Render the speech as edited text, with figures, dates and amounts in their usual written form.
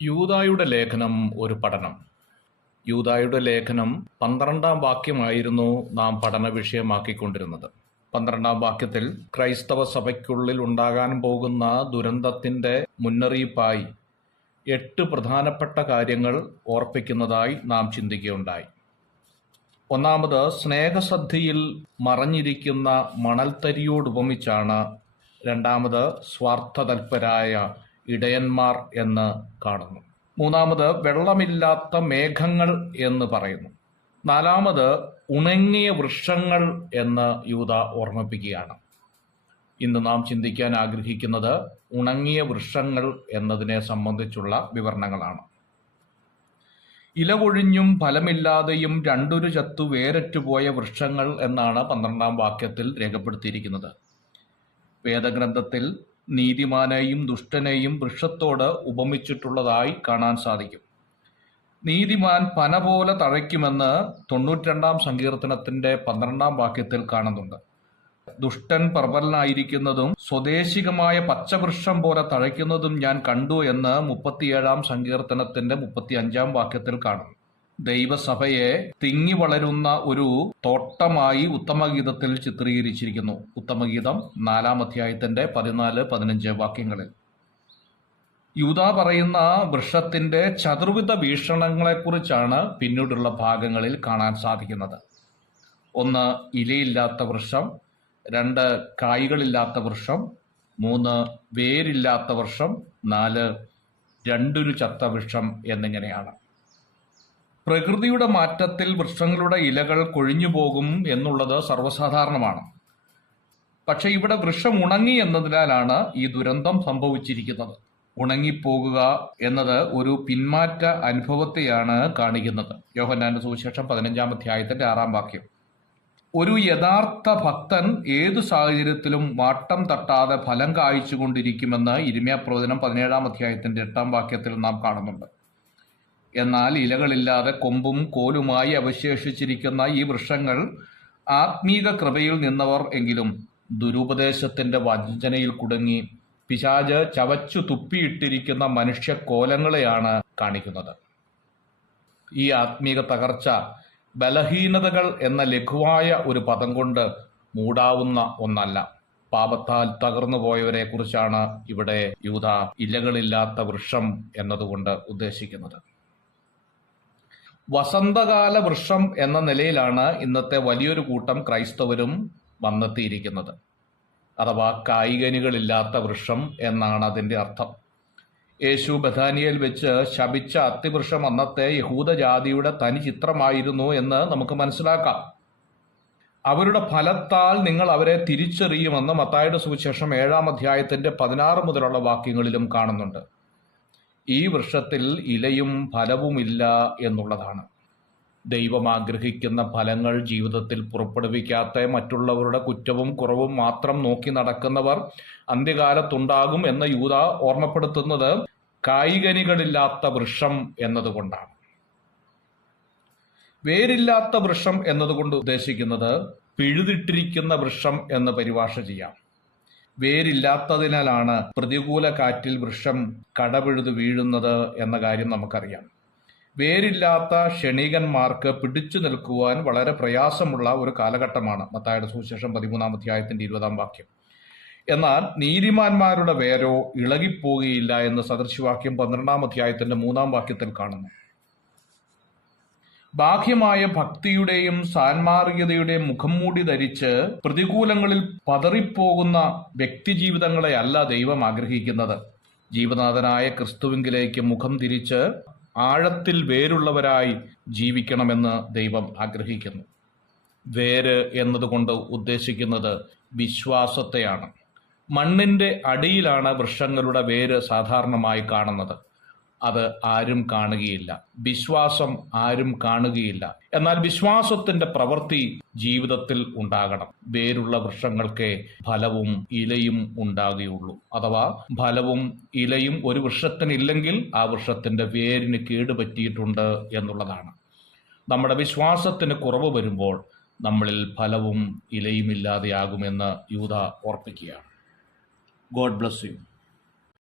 യൂദായുടെ ലേഖനം ഒരു പഠനം. യൂദായുടെ ലേഖനം 12-ാം വാക്യമായിരുന്നു നാം പഠന വിഷയമാക്കിക്കൊണ്ടിരുന്നത്. 12-ാം വാക്യത്തിൽ ക്രൈസ്തവ സഭയ്ക്കുള്ളിൽ ഉണ്ടാകാൻ പോകുന്ന ദുരന്തത്തിന്റെ മുന്നറിയിപ്പായി 8 പ്രധാനപ്പെട്ട കാര്യങ്ങൾ ഓർപ്പിക്കുന്നതായി നാം ചിന്തിക്കുകയുണ്ടായി. ഒന്നാമത്, സ്നേഹസദ്ധിയിൽ മറഞ്ഞിരിക്കുന്ന മണൽത്തരിയോടുപമിച്ചാണ് രണ്ടാമത് സ്വാർത്ഥതൽപരായ ഇടയന്മാർ എന്ന് കാണുന്നു. മൂന്നാമത്, വെള്ളമില്ലാത്ത മേഘങ്ങൾ എന്ന് പറയുന്നു. നാലാമത്, ഉണങ്ങിയ വൃക്ഷങ്ങൾ എന്ന് യൂദ ഓർമ്മിപ്പിക്കുകയാണ്. ഇന്ന് നാം ചിന്തിക്കാൻ ആഗ്രഹിക്കുന്നത് ഉണങ്ങിയ വൃക്ഷങ്ങൾ എന്നതിനെ സംബന്ധിച്ചുള്ള വിവരണങ്ങളാണ്. ഇല കൊഴിഞ്ഞും ഫലമില്ലാതെയും രണ്ടൊരു ചത്തു വേരറ്റുപോയ വൃക്ഷങ്ങൾ എന്നാണ് 12-ാം വാക്യത്തിൽ രേഖപ്പെടുത്തിയിരിക്കുന്നത്. വേദഗ്രന്ഥത്തിൽ നീതിമാനെയും ദുഷ്ടനെയും വൃക്ഷത്തോട് ഉപമിച്ചിട്ടുള്ളതായി കാണാൻ സാധിക്കും. നീതിമാൻ പന പോലെ തഴയ്ക്കുമെന്ന് 92-ാം സങ്കീർത്തനത്തിന്റെ 12-ാം വാക്യത്തിൽ കാണുന്നുണ്ട്. ദുഷ്ടൻ പ്രബലനായിരിക്കുന്നതും സ്വദേശികമായ പച്ചവൃക്ഷം പോലെ തഴയ്ക്കുന്നതും ഞാൻ കണ്ടു എന്ന് 37-ാം സങ്കീർത്തനത്തിന്റെ 35-ാം വാക്യത്തിൽ കാണും. ദൈവസഭയെ തിങ്ങി വളരുന്ന ഒരു തോട്ടമായി ഉത്തമഗീതത്തിൽ ചിത്രീകരിച്ചിരിക്കുന്നു. ഉത്തമഗീതം 4-ാം അധ്യായത്തിന്റെ 14-15 വാക്യങ്ങളിൽ യൂദ പറയുന്ന വൃക്ഷത്തിന്റെ ചതുർവിധ വീക്ഷണങ്ങളെക്കുറിച്ചാണ് പിന്നീടുള്ള ഭാഗങ്ങളിൽ കാണാൻ സാധിക്കുന്നത്. 1, ഇലയില്ലാത്ത വൃക്ഷം. 2, കായ്കളില്ലാത്ത വൃക്ഷം. 3, വേരില്ലാത്ത വൃക്ഷം. 4, രണ്ടൊരു ചത്ത വൃക്ഷം എന്നിങ്ങനെയാണ്. പ്രകൃതിയുടെ മാറ്റത്തിൽ വൃക്ഷങ്ങളുടെ ഇലകൾ കൊഴിഞ്ഞു പോകും എന്നുള്ളത് സർവ്വസാധാരണമാണ്. പക്ഷെ ഇവിടെ വൃക്ഷം ഉണങ്ങി എന്നതിനാലാണ് ഈ ദുരന്തം സംഭവിച്ചിരിക്കുന്നത്. ഉണങ്ങിപ്പോകുക എന്നത് ഒരു പിന്മാറ്റ അനുഭവത്തെയാണ് കാണിക്കുന്നത്. യോഹന്നാന്റെ സുവിശേഷം 15-ാം അധ്യായത്തിന്റെ 6-ാം വാക്യം. ഒരു യഥാർത്ഥ ഭക്തൻ ഏതു സാഹചര്യത്തിലും വാട്ടം തട്ടാതെ ഫലം കായ്ച്ചുകൊണ്ടിരിക്കുമെന്ന് യിരെമ്യാപ്രവചനം 17-ാം അധ്യായത്തിന്റെ 8-ാം വാക്യത്തിൽ നാം കാണുന്നുണ്ട്. എന്നാൽ ഇലകളില്ലാതെ കൊമ്പും കോലുമായി അവശേഷിച്ചിരിക്കുന്ന ഈ വൃക്ഷങ്ങൾ ആത്മീക കൃപയിൽ നിന്നവർ എങ്കിലും ദുരുപദേശത്തിന്റെ വഞ്ചനയിൽ കുടുങ്ങി പിശാച് ചവച്ചു തുപ്പിയിട്ടിരിക്കുന്ന മനുഷ്യക്കോലങ്ങളെയാണ് കാണിക്കുന്നത്. ഈ ആത്മീക തകർച്ച ബലഹീനതകൾ എന്ന ലഘുവായ ഒരു പദം കൊണ്ട് മൂടാവുന്ന ഒന്നല്ല. പാപത്താൽ തകർന്നു പോയവരെ കുറിച്ചാണ് ഇവിടെ യൂദ ഇലകളില്ലാത്ത വൃക്ഷം എന്നതുകൊണ്ട് ഉദ്ദേശിക്കുന്നത്. വസന്തകാല വൃക്ഷം എന്ന നിലയിലാണ് ഇന്നത്തെ വലിയൊരു കൂട്ടം ക്രൈസ്തവരും വന്നെത്തിയിരിക്കുന്നത്. അഥവാ കായ്കനികളില്ലാത്ത വൃക്ഷം എന്നാണ് അതിൻ്റെ അർത്ഥം. യേശു ബഥാനിയയിൽ വെച്ച് ശപിച്ച അത്തിവൃക്ഷം അന്നത്തെ യഹൂദജാതിയുടെ തനി ചിത്രമായിരുന്നു എന്ന് നമുക്ക് മനസ്സിലാക്കാം. അവരുടെ ഫലത്താൽ നിങ്ങൾ അവരെ തിരിച്ചറിയുമെന്ന് മത്തായിയുടെ സുവിശേഷം 7-ാം അധ്യായത്തിന്റെ 16 മുതലുള്ള വാക്യങ്ങളിലും കാണുന്നുണ്ട്. ഈ വൃക്ഷത്തിൽ ഇലയും ഫലവുമില്ല എന്നുള്ളതാണ്. ദൈവം ആഗ്രഹിക്കുന്ന ഫലങ്ങൾ ജീവിതത്തിൽ പുറപ്പെടുവിക്കാത്ത, മറ്റുള്ളവരുടെ കുറ്റവും കുറവും മാത്രം നോക്കി നടക്കുന്നവർ അന്ത്യകാലത്തുണ്ടാകും എന്ന് യൂദ ഓർമ്മപ്പെടുത്തുന്നത് കായ്കനികളില്ലാത്ത വൃക്ഷം എന്നതുകൊണ്ടാണ്. വേരില്ലാത്ത വൃക്ഷം എന്നതുകൊണ്ട് ഉദ്ദേശിക്കുന്നത് പിഴുതിട്ടിരിക്കുന്ന വൃക്ഷം എന്ന് പരിഭാഷ ചെയ്യാം. വേരില്ലാത്തതിനാലാണ് പ്രതികൂല കാറ്റിൽ വൃക്ഷം കടപിഴുതു വീഴുന്നത് എന്ന കാര്യം നമുക്കറിയാം. വേരില്ലാത്ത ക്ഷണികന്മാർക്ക് പിടിച്ചു നിൽക്കുവാൻ വളരെ പ്രയാസമുള്ള ഒരു കാലഘട്ടമാണ് മത്തായിയുടെ സുവിശേഷം 13-ാം അധ്യായത്തിന്റെ 20-ാം വാക്യം. എന്നാൽ നീതിമാന്മാരുടെ വേരോ ഇളകിപ്പോകുകയില്ല എന്ന് സദൃശവാക്യം 12-ാം അധ്യായത്തിന്റെ 3-ാം വാക്യത്തിൽ കാണുന്നു. ബാഹ്യമായ ഭക്തിയുടെയും സാൻമാർഗികതയുടെയും മുഖംമൂടി ധരിച്ച് പ്രതികൂലങ്ങളിൽ പതറിപ്പോകുന്ന വ്യക്തിജീവിതങ്ങളെ അല്ല ദൈവം ആഗ്രഹിക്കുന്നത്. ജീവനാഥനായ ക്രിസ്തുവിങ്കിലേക്ക് മുഖം തിരിച്ച് ആഴത്തിൽ വേരുള്ളവരായി ജീവിക്കണമെന്ന് ദൈവം ആഗ്രഹിക്കുന്നു. വേര് എന്നതുകൊണ്ട് ഉദ്ദേശിക്കുന്നത് വിശ്വാസത്തെയാണ്. മണ്ണിന്റെ അടിയിലാണ് വൃക്ഷങ്ങളുടെ വേര് സാധാരണമായി കാണുന്നത്. അത് ആരും കാണുകയില്ല. വിശ്വാസം ആരും കാണുകയില്ല. എന്നാൽ വിശ്വാസത്തിന്റെ പ്രവൃത്തി ജീവിതത്തിൽ ഉണ്ടാകണം. വേരുള്ള വൃക്ഷങ്ങൾക്കേ ഫലവും ഇലയും ഉണ്ടാകുകയുള്ളൂ. അഥവാ ഫലവും ഇലയും ഒരു വൃക്ഷത്തിനില്ലെങ്കിൽ ആ വൃക്ഷത്തിന്റെ വേരിന് കേടുപറ്റിയിട്ടുണ്ട് എന്നുള്ളതാണ്. നമ്മുടെ വിശ്വാസത്തിന് കുറവ് വരുമ്പോൾ നമ്മളിൽ ഫലവും ഇലയും ഇല്ലാതെയാകുമെന്ന് യൂദ ഓർപ്പിക്കുകയാണ്. God bless U.